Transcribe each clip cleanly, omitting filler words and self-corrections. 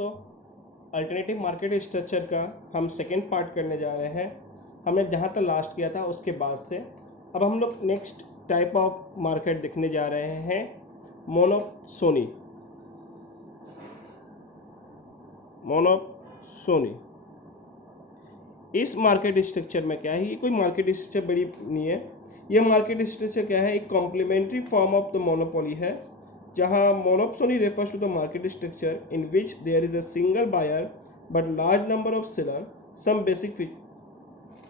दोस्तों, alternative market structure का हम सेकेंड पार्ट करने जा रहे हैं। हमने जहाँ तक लास्ट किया था उसके बाद से अब हम लोग नेक्स्ट टाइप ऑफ मार्केट देखने जा रहे हैं, मोनोसोनी। इस मार्केट स्ट्रक्चर में क्या है, ये कोई मार्केट स्ट्रक्चर बड़ी नहीं है। ये मार्केट स्ट्रक्चर क्या है, एक complementary form of the monopoly है, जहां monopoly refers to the market structure in which there is a single buyer but large number of seller some basic feature.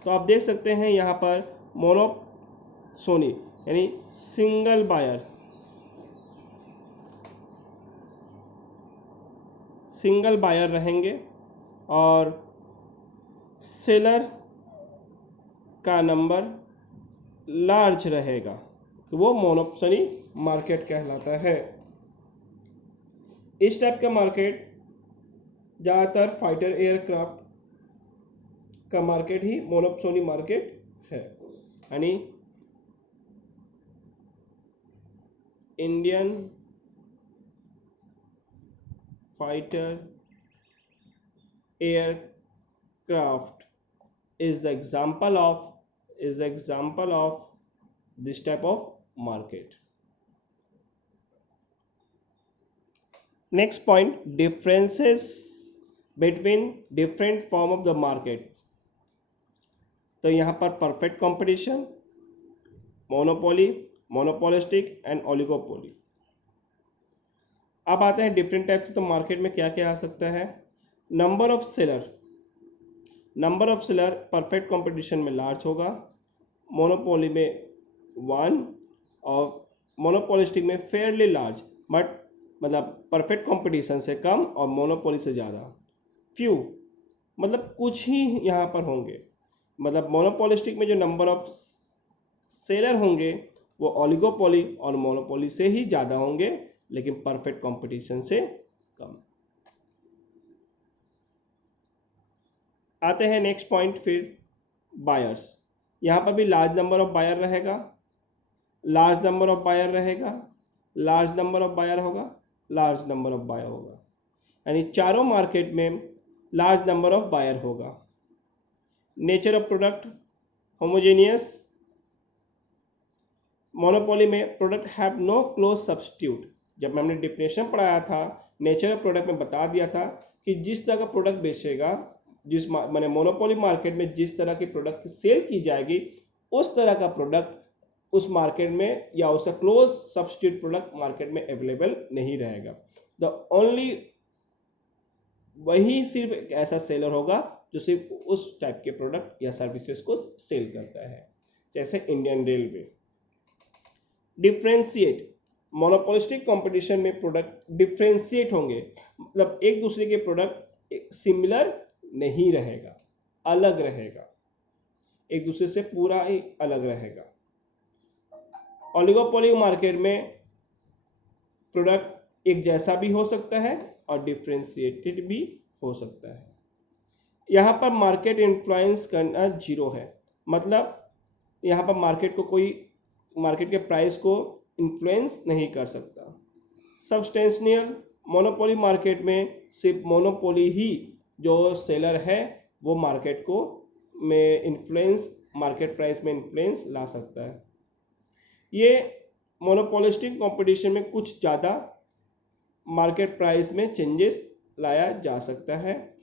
तो आप देख सकते हैं यहाँ पर मोनोसोनी यानी सिंगल बायर रहेंगे और सेलर का नंबर लार्ज रहेगा, तो वो मोनोपोली मार्केट कहलाता है। इस टाइप का मार्केट ज़्यादातर फाइटर एयरक्राफ्ट का मार्केट ही मोनोपोली मार्केट है, यानी Indian fighter aircraft is the example of this type of market. Next point, differences between different form of the market. तो यहाँ पर perfect competition, monopoly, monopolistic and oligopoly. अब आते हैं different types of market में क्या क्या आ सकता है। Number of seller perfect competition में लार्ज होगा, मोनोपोली में 1 और मोनोपोलिस्टिक में फेयरली लार्ज, बट मतलब परफेक्ट कंपटीशन से कम और मोनोपोली से ज़्यादा। फ्यू मतलब कुछ ही यहाँ पर होंगे, मतलब मोनोपोलिस्टिक में जो नंबर ऑफ सेलर होंगे वो ओलिगोपोली और मोनोपोली से ही ज़्यादा होंगे, लेकिन परफेक्ट कंपटीशन से कम। आते हैं नेक्स्ट पॉइंट, फिर बायर्स। यहाँ पर भी लार्ज नंबर ऑफ बायर रहेगा, लार्ज नंबर ऑफ बायर होगा, यानी चारों मार्केट में लार्ज नंबर ऑफ बायर होगा। Nature of product homogeneous, monopoly में product have no close substitute. जब हमने डिफिनेशन पढ़ाया था, नेचर ऑफ प्रोडक्ट में बता दिया था कि जिस तरह का प्रोडक्ट बेचेगा, जिस मैंने मोनोपोली मार्केट में जिस तरह की प्रोडक्ट सेल की जाएगी, उस तरह का प्रोडक्ट उस मार्केट में या उसका क्लोज सब्स्टिट्यूट प्रोडक्ट मार्केट में अवेलेबल नहीं रहेगा। द ओनली वही सिर्फ एक ऐसा सेलर होगा जो सिर्फ उस टाइप के प्रोडक्ट या सर्विसेज को सेल करता है, जैसे Indian railway. Differentiate, monopolistic competition में प्रोडक्ट डिफ्रेंशिएट होंगे, मतलब एक दूसरे के प्रोडक्ट सिमिलर नहीं रहेगा, अलग रहेगा, एक दूसरे से पूरा ही अलग रहेगा। ओलिगोपोली मार्केट में प्रोडक्ट एक जैसा भी हो सकता है और डिफ्रेंशिएटेड भी हो सकता है। यहाँ पर मार्केट इन्फ्लुएंस करना जीरो है, मतलब यहाँ पर मार्केट को कोई मार्केट के प्राइस को इन्फ्लुएंस नहीं कर सकता। सब्सटेंशियल, मोनोपोली मार्केट में सिर्फ मोनोपोली ही जो सेलर है वो मार्केट को में इन्फ्लुएंस, मार्केट प्राइस में इन्फ्लुएंस ला सकता है। ये मोनोपोलिस्टिक कंपटीशन में कुछ ज़्यादा मार्केट प्राइस में चेंजेस लाया जा सकता है।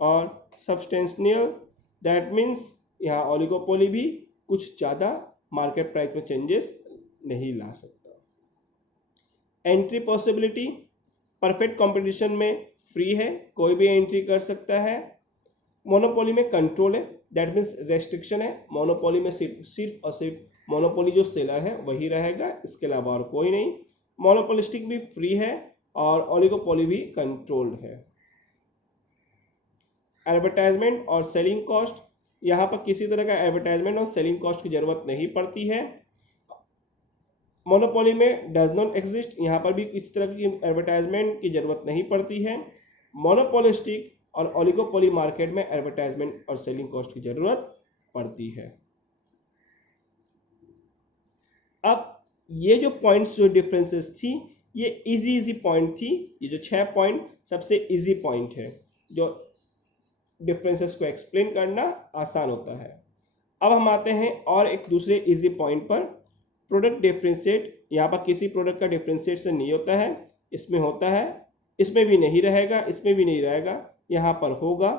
और सब्सटेंशियल, दैट मीन्स यहाँ ओलिगोपोली भी कुछ ज़्यादा मार्केट प्राइस में चेंजेस नहीं ला सकता। एंट्री पॉसिबिलिटी, परफेक्ट कंपटीशन में फ्री है, कोई भी एंट्री कर सकता है। मोनोपोली में कंट्रोल है, दैट मीन्स रेस्ट्रिक्शन है। मोनोपोली में सिर्फ और सिर्फ मोनोपोली जो सेलर है वही रहेगा, इसके अलावा और कोई नहीं। मोनोपोलिस्टिक भी फ्री है और ओलिगोपोली भी कंट्रोल्ड है। एडवर्टाइजमेंट और सेलिंग कॉस्ट, यहाँ पर किसी तरह का एडवर्टाइजमेंट और सेलिंग कॉस्ट की जरूरत नहीं पड़ती है। मोनोपोली में डज नॉट एग्जिस्ट, यहाँ पर भी किसी तरह की एडवर्टाइजमेंट की जरूरत नहीं पड़ती है। मोनोपोलिस्टिक और ओलिगोपोली मार्केट में एडवर्टाइजमेंट और सेलिंग कॉस्ट की जरूरत पड़ती है। अब ये जो पॉइंट्स, जो डिफरेंसेस थी, ये इजी पॉइंट थी। ये जो 6 पॉइंट सबसे इजी पॉइंट है, जो डिफरेंसेस को एक्सप्लेन करना आसान होता है। अब हम आते हैं और एक दूसरे इजी पॉइंट पर, प्रोडक्ट डिफरेंशिएट। यहाँ पर किसी प्रोडक्ट का डिफरेंशिएट से नहीं होता है, इसमें होता है, इसमें भी नहीं रहेगा, इसमें भी नहीं रहेगा, यहाँ पर होगा।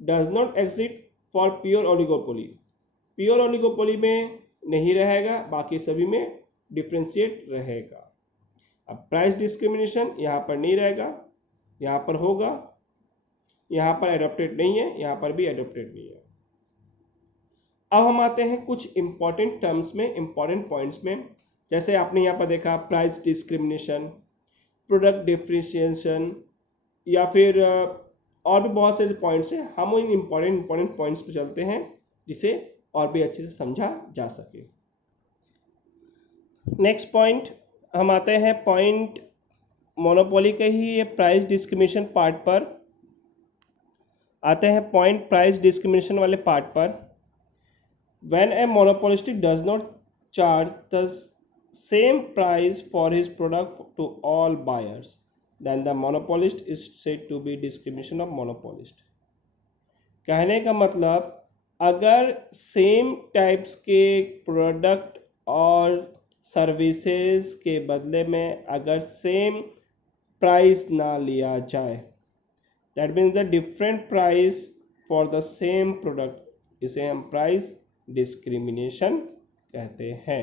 Does not exist for pure oligopoly, pure oligopoly में नहीं रहेगा, बाकी सभी में डिफरेंशिएट रहेगा। अब प्राइस डिस्क्रिमिनेशन यहाँ पर नहीं रहेगा, यहाँ पर होगा, यहाँ पर एडॉप्टेड नहीं है, यहाँ पर भी एडॉप्टेड नहीं है। अब हम आते हैं कुछ इंपॉर्टेंट टर्म्स में, इंपॉर्टेंट पॉइंट्स में। जैसे आपने यहाँ पर देखा प्राइस डिस्क्रिमिनेशन, प्रोडक्ट डिफरेंशिएशन, या फिर और भी बहुत से पॉइंट्स हैं। हम इन इंपॉर्टेंट पॉइंट्स पे चलते हैं जिसे और भी अच्छे से समझा जा सके। नेक्स्ट पॉइंट हम आते हैं पॉइंट मोनोपोली के ही ये प्राइस डिस्क्रिमिनेशन पार्ट पर आते हैं, पॉइंट प्राइस डिस्क्रिमिनेशन वाले पार्ट पर। When a monopolistic does not charge the same price for his product to all buyers, then the monopolist is said to be discrimination of monopolist। कहने का मतलब, अगर same types के product और services के बदले में अगर सेम प्राइस ना लिया जाए, that means the different price for the same product, इसे हम प्राइस डिस्क्रिमिनेशन कहते हैं।